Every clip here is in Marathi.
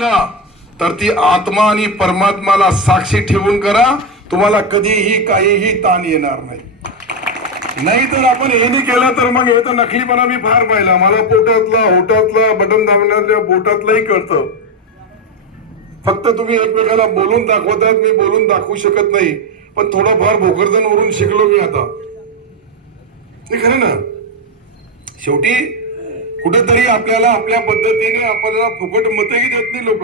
तर ती आत्मा आणि परमात्माला साक्षी ठेवून करा. तुम्हाला कधीही काहीही ताण येणार नाही. नाहीतर आपण हे नाही केलं तर मग हे तर नकलीपणा मी फार पाहिला. मला पोटातला होटातला बटन दाबण्यातल्या बोटातलाही कळतं. फक्त तुम्ही एकमेकाला बोलून दाखवतात, मी बोलून दाखवू शकत नाही. पण थोडंफार भोकरदन वरून शिकलो मी आता. ते खरं ना. शेवटी कुठेतरी आपल्याला आपल्या पद्धतीने आपल्याला फुकट मतही देत नाही लोक.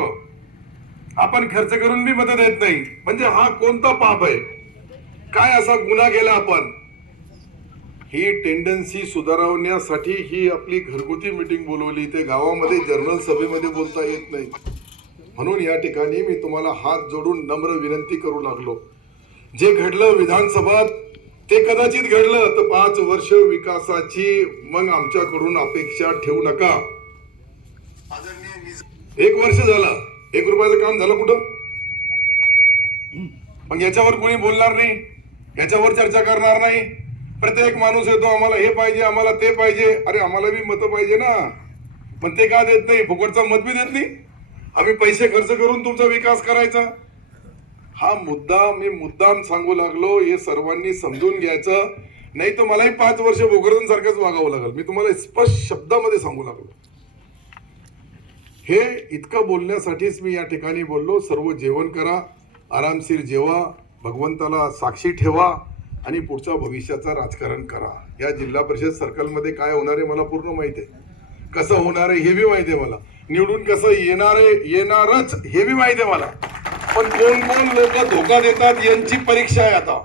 आपण खर्च करून बी मत देत नाही. म्हणजे हा कोणता पाप आहे? काय असा गुन्हा केला आपण? ही टेंडन्सी सुधारवण्यासाठी ही आपली घरगुती मीटिंग बोलवली. ते गावामध्ये जर्नल सभेमध्ये बोलता येत नाही. म्हणून या ठिकाणी मी तुम्हाला हात जोडून नम्र विनंती करू लागलो. जे घडलं विधानसभात ते कदाचित घडलं तर 5 वर्ष विकासाची मग आमच्याकडून अपेक्षा ठेवू नका. 1 वर्ष झालं, 1 रुपयाचं काम झालं कुठं? मग याच्यावर कोणी बोलणार नाही, याच्यावर चर्चा करणार नाही. प्रत्येक माणूस येतो, आम्हाला हे पाहिजे, आम्हाला ते पाहिजे. अरे आम्हाला बी मतं पाहिजे ना. पण ते का देत नाही? फुकटचा मत बी देत नाही. आम्ही पैसे खर्च करून तुमचा विकास करायचा. हा मुद्दा मी मुद्दाम सांगू लागलो. हे सर्वांनी समजून घ्यायचं. नाही तर मलाही 5 वर्ष भोकरदन सारखंच वागावं लागेल. मी तुम्हाला स्पष्ट शब्दामध्ये सांगू लागलो. हे इतकं बोलण्यासाठीच मी या ठिकाणी बोललो. सर्व जेवण करा, आरामशीर जेवा, भगवंताला साक्षी ठेवा आणि पुढच्या भविष्याचं राजकारण करा. या जिल्हा परिषद सर्कलमध्ये काय होणार आहे मला पूर्ण माहिती आहे. कसं होणार आहे हे बी माहिती आहे मला. निवडून कसं येणारच हे बी माहिती आहे मला. पण कोण कोण लोक धोका देतात यांची परीक्षा आहे आता.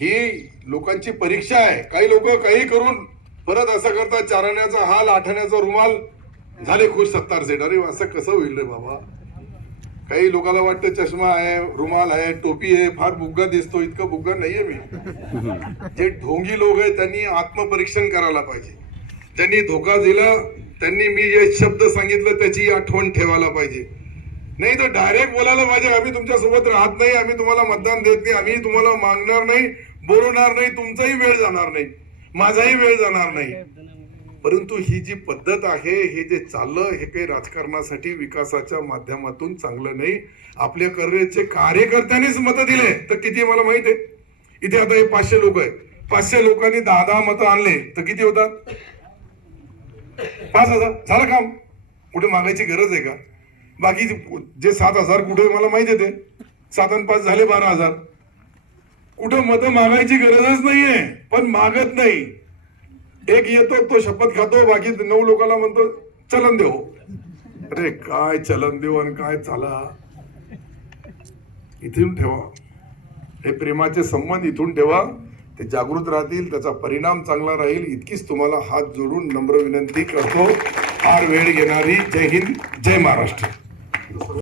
ही लोकांची परीक्षा आहे. काही लोक काही करून परत असं करतात, चारण्याचा हाल, आठण्याचा रुमाल, झाले खुश 70 सेट. अरे असं कसं होईल रे बाबा? काही लोकांना वाटतं चष्मा आहे, रुमाल आहे, टोपी आहे, फार बुग्गा दिसतो. इतकं बुग्गा नाहीये मी. जे ढोंगी लोक आहेत त्यांनी आत्मपरीक्षण करायला पाहिजे. त्यांनी धोका दिला, त्यांनी मी जे शब्द सांगितलं त्याची आठवण ठेवायला पाहिजे. नाही तर डायरेक्ट बोलायला पाहिजे, आम्ही तुमच्या सोबत राहत नाही, आम्ही तुम्हाला मतदान देत नाही, आम्ही तुम्हाला मागणार नाही, बोलवणार नाही, तुमचाही वेळ जाणार नाही, माझाही वेळ जाणार नाही. परंतु ही जी पद्धत आहे, हे जे चाललं, हे काही राजकारणासाठी विकासाच्या माध्यमातून चांगलं नाही. आपल्या कार्यकर्त्यांनीच मतं दिले तर किती मला माहित आहे. इथे आता हे 500 लोक आहे. 500 लोकांनी 10-10 मतं आणले तर किती होतात? 5,000 झालं काम. कुठे मागायची गरज आहे का? बाकी जे 7,000 कुठे मला माहित आहे. ते 7 आणि 5 झाले 12,000. कुठं मतं मागायची गरजच नाहीये, पण मागत नाही. एक येतो तो शपथ खातो, बाकी 9 लोकांना म्हणतो चलन देऊ. अरे काय चलन देऊ आणि काय चाला. इथून ठेवा हे प्रेमाचे संबंध, इथून ठेवा. ते जागृत राहतील, त्याचा परिणाम चांगला राहील. इतकीच तुम्हाला हात जोडून नम्र विनंती करतो. फार वेळ घेणारी. जय हिंद, जय महाराष्ट्र.